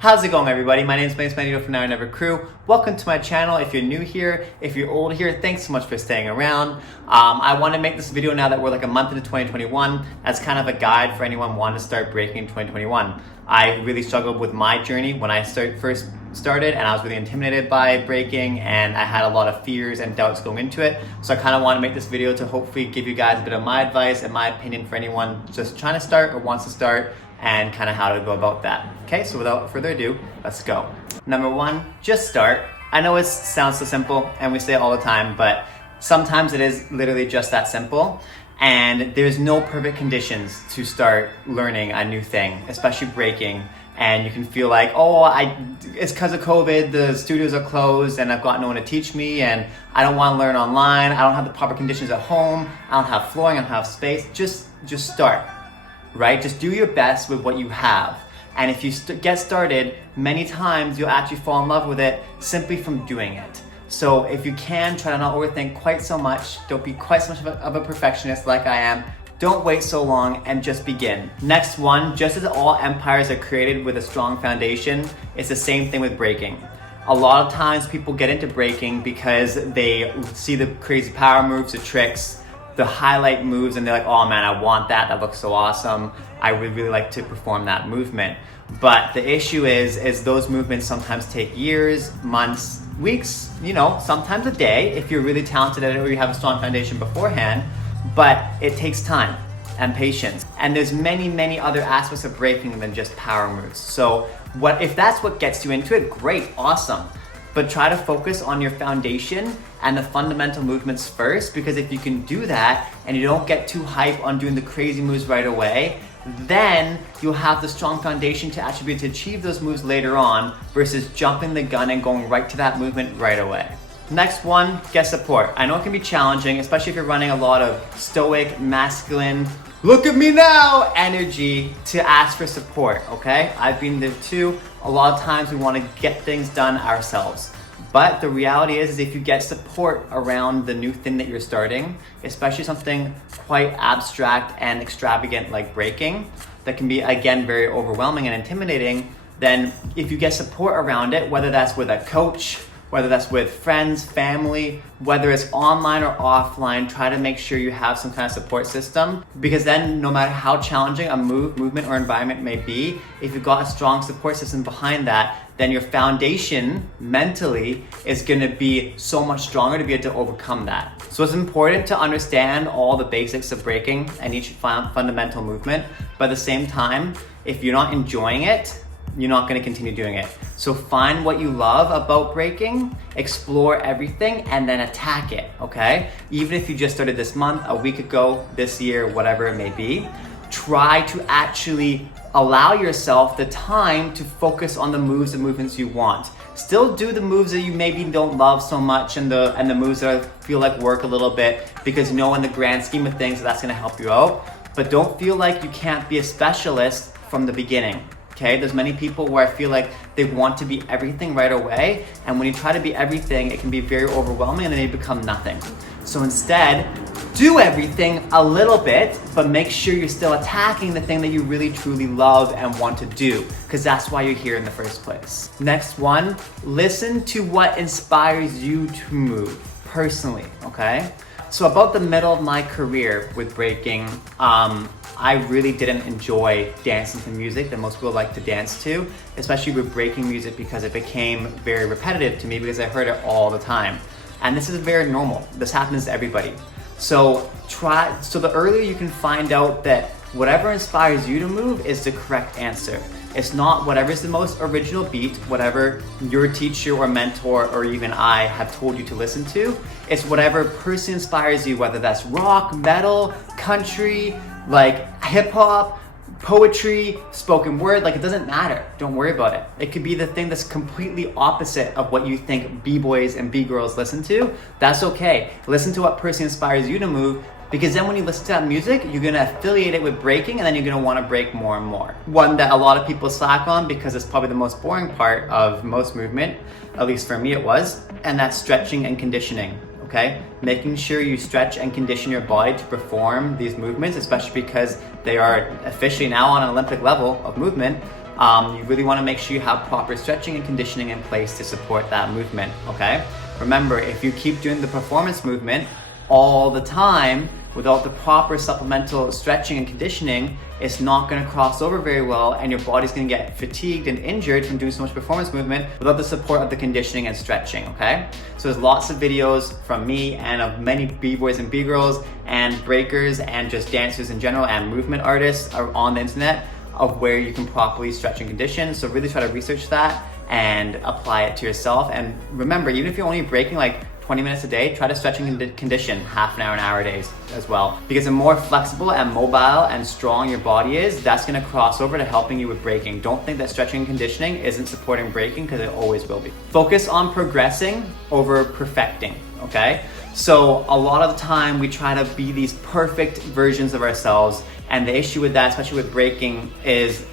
How's it going, everybody? My name is Magnus.Magneto from Now or Never Crew. Welcome to my channel. If you're new here, if you're old here, thanks so much for staying around. I want to make this video now that we're like a month into 2021 as kind of a guide for anyone wanting to start breaking in 2021. I really struggled with my journey when I first started, and I was really intimidated by breaking, and I had a lot of fears and doubts going into it. So I kind of want to make this video to hopefully give you guys a bit of my advice and my opinion for anyone just trying to start or wants to start, and kind of how to go about that. Okay, so without further ado, let's go. Number one, just start. I know it sounds so simple and we say it all the time, but sometimes it is literally just that simple. And there's no perfect conditions to start learning a new thing, especially breaking. And you can feel like, it's because of COVID, the studios are closed and I've got no one to teach me, and I don't want to learn online, I don't have the proper conditions at home, I don't have flooring, I don't have space. Just start. Right? Just do your best with what you have. And if you get started, many times you'll actually fall in love with it simply from doing it. So if you can, try to not overthink quite so much. Don't be quite so much of a perfectionist like I am. Don't wait so long and just begin. Next one, just as all empires are created with a strong foundation, it's the same thing with breaking. A lot of times people get into breaking because they see the crazy power moves, the tricks, the highlight moves, and they're like, oh man, I want that, that looks so awesome, I would really like to perform that movement. But the issue is those movements sometimes take years, months, weeks, sometimes a day if you're really talented at it or you have a strong foundation beforehand. But it takes time and patience, and there's many other aspects of breaking than just power moves. So if that's what gets you into it, great, awesome. But try to focus on your foundation and the fundamental movements first, because if you can do that and you don't get too hype on doing the crazy moves right away, then you'll have the strong foundation to actually be able to achieve those moves later on versus jumping the gun and going right to that movement right away. Next one, get support. I know it can be challenging, especially if you're running a lot of stoic, masculine, look at me now energy to ask for support, okay? I've been there too. A lot of times we want to get things done ourselves. But the reality is if you get support around the new thing that you're starting, especially something quite abstract and extravagant like breaking, that can be, again, very overwhelming and intimidating, then if you get support around it, whether that's with a coach, whether that's with friends, family, whether it's online or offline, try to make sure you have some kind of support system, because then no matter how challenging a movement or environment may be, if you've got a strong support system behind that, then your foundation mentally is gonna be so much stronger to be able to overcome that. So it's important to understand all the basics of breaking and each fundamental movement, but at the same time, if you're not enjoying it, you're not going to continue doing it. So find what you love about breaking, explore everything, and then attack it, okay? Even if you just started this month, a week ago, this year, whatever it may be, try to actually allow yourself the time to focus on the moves and movements you want. Still do the moves that you maybe don't love so much and the moves that feel like work a little bit, because in the grand scheme of things, that's going to help you out. But don't feel like you can't be a specialist from the beginning. Okay, there's many people where I feel like they want to be everything right away, and when you try to be everything, it can be very overwhelming and then you become nothing. So instead, do everything a little bit, but make sure you're still attacking the thing that you really truly love and want to do, because that's why you're here in the first place. Next one, listen to what inspires you to move personally, okay? So about the middle of my career with breaking, I really didn't enjoy dancing to music that most people like to dance to, especially with breaking music, because it became very repetitive to me because I heard it all the time. And this is very normal. This happens to everybody. So the earlier you can find out that whatever inspires you to move is the correct answer. It's not whatever's the most original beat, whatever your teacher or mentor or even I have told you to listen to. It's whatever person inspires you, whether that's rock, metal, country, like hip hop, poetry, spoken word, like it doesn't matter. Don't worry about it. It could be the thing that's completely opposite of what you think B-boys and B-girls listen to. That's okay. Listen to what person inspires you to move, because then when you listen to that music, you're gonna affiliate it with breaking, and then you're gonna wanna break more and more. One that a lot of people slack on, because it's probably the most boring part of most movement, at least for me it was, and that's stretching and conditioning. Okay, making sure you stretch and condition your body to perform these movements, especially because they are officially now on an Olympic level of movement. You really want to make sure you have proper stretching and conditioning in place to support that movement, okay? Remember, if you keep doing the performance movement all the time without the proper supplemental stretching and conditioning, it's not going to cross over very well, and your body's going to get fatigued and injured from doing so much performance movement without the support of the conditioning and stretching, okay? So there's lots of videos from me and of many B-boys and B-girls and breakers and just dancers in general and movement artists are on the internet of where you can properly stretch and condition. So really try to research that and apply it to yourself. And remember, even if you're only breaking like 20 minutes a day, try to stretch and condition half an hour days as well. Because the more flexible and mobile and strong your body is, that's gonna cross over to helping you with breaking. Don't think that stretching and conditioning isn't supporting breaking, because it always will be. Focus on progressing over perfecting, okay? So a lot of the time we try to be these perfect versions of ourselves, and the issue with that, especially with breaking, is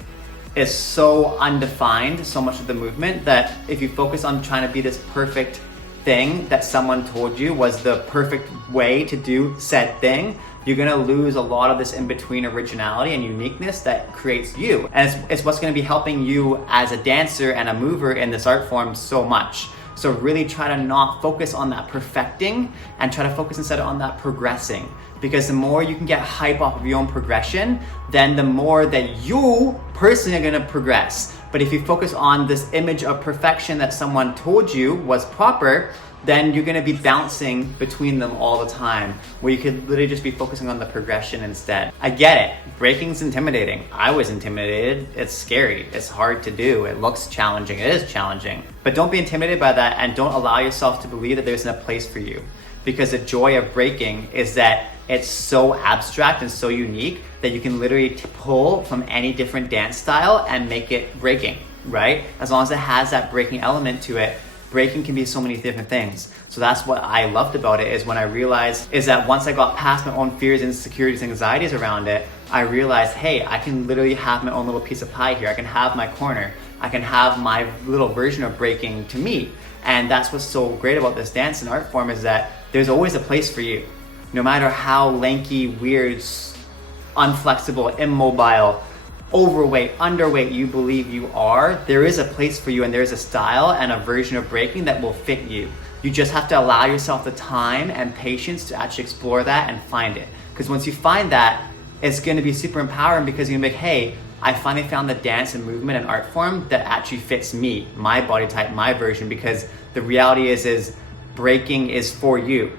so undefined, so much of the movement, that if you focus on trying to be this perfect thing that someone told you was the perfect way to do said thing, you're gonna lose a lot of this in-between originality and uniqueness that creates you. And it's what's gonna be helping you as a dancer and a mover in this art form so much. So really try to not focus on that perfecting and try to focus instead on that progressing. Because the more you can get hype off of your own progression, then the more that you personally are gonna progress. But if you focus on this image of perfection that someone told you was proper, then you're gonna be bouncing between them all the time, where you could literally just be focusing on the progression instead. I get it, breaking's intimidating. I was intimidated, it's scary, it's hard to do, it looks challenging, it is challenging. But don't be intimidated by that, and don't allow yourself to believe that there's no place for you. Because the joy of breaking is that it's so abstract and so unique that you can literally pull from any different dance style and make it breaking, right? As long as it has that breaking element to it, breaking can be so many different things. So that's what I loved about it, is when I realized is that once I got past my own fears, insecurities, anxieties around it, I realized, hey, I can literally have my own little piece of pie here. I can have my corner. I can have my little version of breaking to me. And that's what's so great about this dance and art form, is that there's always a place for you. No matter how lanky, weird, unflexible, immobile, overweight, underweight you believe you are, there is a place for you, and there's a style and a version of breaking that will fit you. You just have to allow yourself the time and patience to actually explore that and find it. Because once you find that, it's gonna be super empowering, because you're gonna be like, hey, I finally found the dance and movement and art form that actually fits me, my body type, my version. Because the reality is breaking is for you.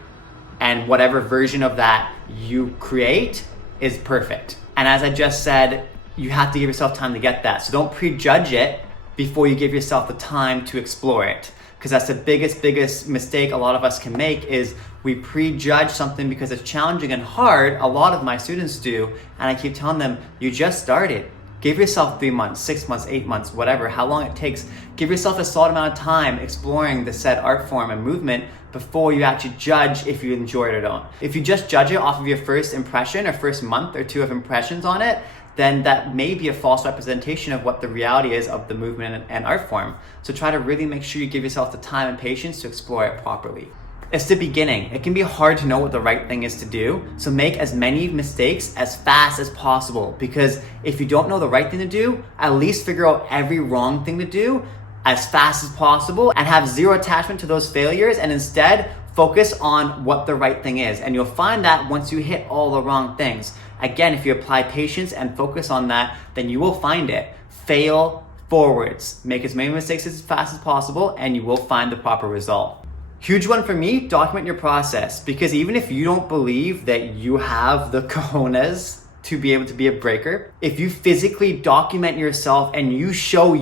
And whatever version of that you create is perfect. And as I just said, you have to give yourself time to get that. So don't prejudge it before you give yourself the time to explore it. Because that's the biggest mistake a lot of us can make, is we prejudge something because it's challenging and hard. A lot of my students do. And I keep telling them, you just started. Give yourself 3 months, 6 months, 8 months, whatever, how long it takes. Give yourself a solid amount of time exploring the said art form and movement before you actually judge if you enjoy it or don't. If you just judge it off of your first impression or first month or two of impressions on it, then that may be a false representation of what the reality is of the movement and art form. So try to really make sure you give yourself the time and patience to explore it properly. It's the beginning. It can be hard to know what the right thing is to do. So make as many mistakes as fast as possible, because if you don't know the right thing to do, at least figure out every wrong thing to do as fast as possible and have zero attachment to those failures, and instead focus on what the right thing is. And you'll find that once you hit all the wrong things, again, if you apply patience and focus on that, then you will find it. Fail forwards. Make as many mistakes as fast as possible, and you will find the proper result. Huge one for me, document your process. Because even if you don't believe that you have the cojones to be able to be a breaker, if you physically document yourself and you show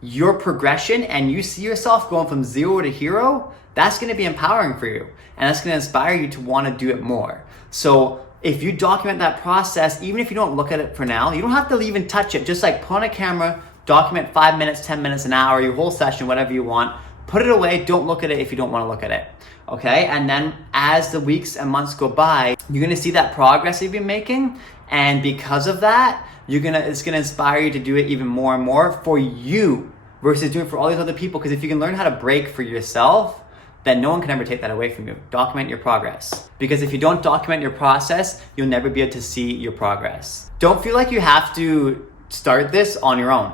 your progression and you see yourself going from 0 to hero, that's gonna be empowering for you. And that's gonna inspire you to wanna do it more. So if you document that process, even if you don't look at it for now, you don't have to even touch it. Just like put on a camera, document 5 minutes, 10 minutes, an hour, your whole session, whatever you want. Put it away, don't look at it if you don't wanna look at it, okay? And then as the weeks and months go by, you're gonna see that progress you've been making, and because of that, it's gonna inspire you to do it even more and more for you versus doing it for all these other people. Because if you can learn how to break for yourself, then no one can ever take that away from you. Document your progress. Because if you don't document your process, you'll never be able to see your progress. Don't feel like you have to start this on your own.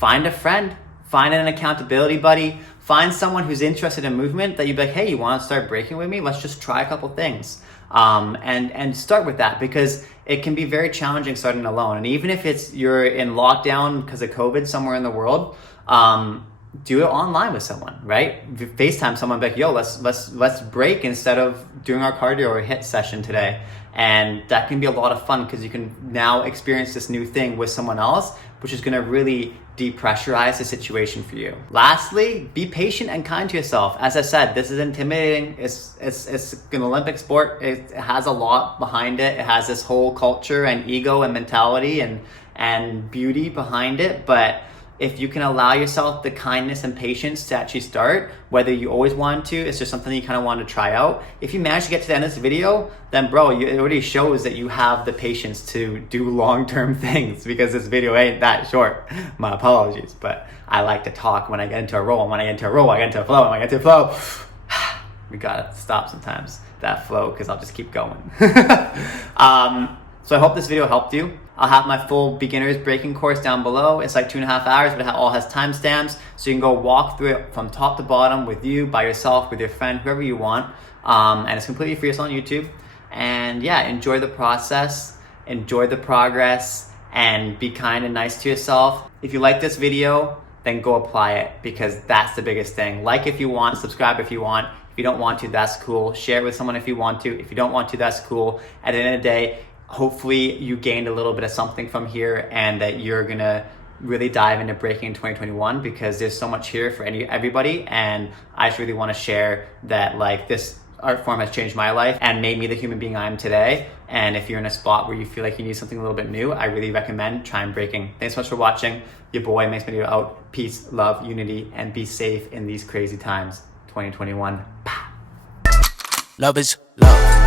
find a friend, find an accountability buddy, find someone who's interested in movement that you'd be like, hey, you want to start breaking with me? Let's just try a couple things. And start with that, because it can be very challenging starting alone. And even if you're in lockdown because of COVID somewhere in the world, do it online with someone, right? FaceTime someone, be like, yo, let's break instead of doing our cardio or HIIT session today. And that can be a lot of fun because you can now experience this new thing with someone else, which is gonna really depressurize the situation for you. Lastly, be patient and kind to yourself. As I said, this is intimidating. It's an Olympic sport. It has a lot behind it. It has this whole culture and ego and mentality and beauty behind it. But if you can allow yourself the kindness and patience to actually start, whether you always want to, it's just something you kind of want to try out. If you manage to get to the end of this video, then bro, it already shows that you have the patience to do long-term things, because this video ain't that short. My apologies, but I like to talk when I get into a roll. And when I get into a roll, I get into a flow. And when I get into a flow, we gotta stop sometimes, that flow, because I'll just keep going. So I hope this video helped you. I'll have my full beginner's breaking course down below. It's like 2.5 hours, but it all has timestamps. So you can go walk through it from top to bottom with you, by yourself, with your friend, whoever you want. And it's completely free. It's on YouTube. And yeah, enjoy the process, enjoy the progress, and be kind and nice to yourself. If you like this video, then go apply it, because that's the biggest thing. Like if you want, subscribe if you want. If you don't want to, that's cool. Share it with someone if you want to. If you don't want to, that's cool. At the end of the day, hopefully you gained a little bit of something from here, and that you're gonna really dive into breaking in 2021, because there's so much here for everybody. And I just really want to share that, like, this art form has changed my life and made me the human being I am today. And if you're in a spot where you feel like you need something a little bit new, I really recommend trying breaking. Thanks so much for watching. Your boy Magnus.Magneto out. Peace, love, unity, and be safe in these crazy times. 2021. Love is love.